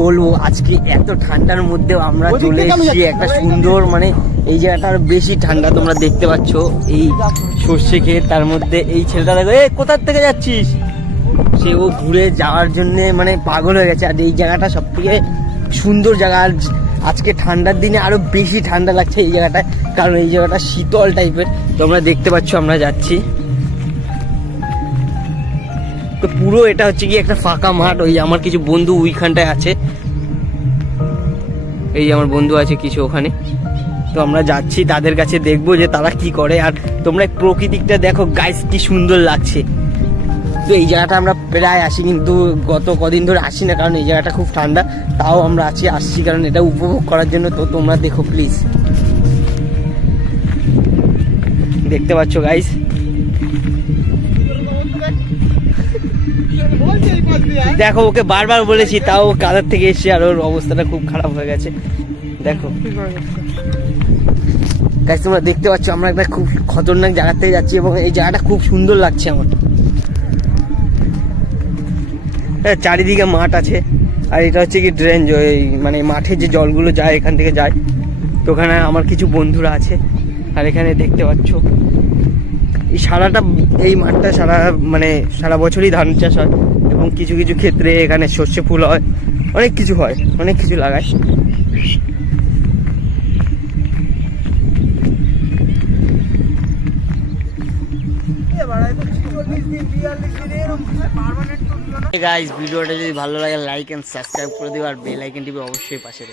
বলব? আজকে এত ঠান্ডার মধ্যেও আমরা চলে এসেছি একটা সুন্দর মানে এই জায়গাটা আরও বেশি ঠান্ডা তোমরা দেখতে পাচ্ছ। এই সর্ষে ক্ষেত তার মধ্যে এই ছেলেটা দেখো এ কোথার থেকে যাচ্ছিস? সে ও ঘুরে যাওয়ার জন্য মানে পাগল হয়ে গেছে। আর এই জায়গাটা সব থেকে সুন্দর জায়গা। আর আজকে ঠান্ডার দিনে আরও বেশি ঠান্ডা লাগছে এই জায়গাটায়। কারণ এই জায়গাটা শীতল টাইপের তোমরা দেখতে পাচ্ছ আমরা যাচ্ছি। তো পুরো এটা হচ্ছে কি একটা ফাঁকা মাঠ, ওই আমার কিছু বন্ধু ওইখানটায় আছে। এই আমার বন্ধু আছে কিছু ওখানে। তো আমরা যাচ্ছি, তাদের কাছে দেখব যে তারা কি করে। আর তোমরা প্রকৃতিকটা দেখো গাইস কি সুন্দর লাগছে। তো এই জায়গাটা আমরা প্রায় আসি, কিন্তু গত কদিন ধরে আসি না, কারণ এই জায়গাটা খুব ঠান্ডা। তাও আমরা আছি, আসছি, কারণ এটা উপভোগ করার জন্য। তো তোমরা দেখো প্লিজ দেখতে পাচ্ছ গাইস দেখো, ওকে বারবার বলেছি, তাও কাদার থেকে এসে আর ওর অবস্থাটা খুব খারাপ হয়ে গেছে। দেখো। গাইস তোমরা দেখতে পাচ্ছ, আমরা একটা খুব খতরনাক জায়গা থেকে যাচ্ছি এবং এই জায়গাটা খুব সুন্দর লাগছে আমার। চারিদিকে মাঠ আছে, আর এটা হচ্ছে কি ড্রেন মানে মাঠে যে জলগুলো যায়, এখান থেকে যায়। তো ওখানে আমার কিছু বন্ধুরা আছে, আর এখানে দেখতে পাচ্ছ সারাটা এই মাঠটা সারা মানে সারা বছরই ধান চাষ হয় এবং কিছু কিছু ক্ষেত্রে এখানে সর্ষে ফুল হয়, অনেক কিছু হয়, অনেক কিছু লাগায় গাইস ভিডিওটা যদি ভালো লাগে লাইক এন্ড সাবস্ক্রাইব করে দিও, আর বেল আইকন টিপে অবশ্যই পাশে।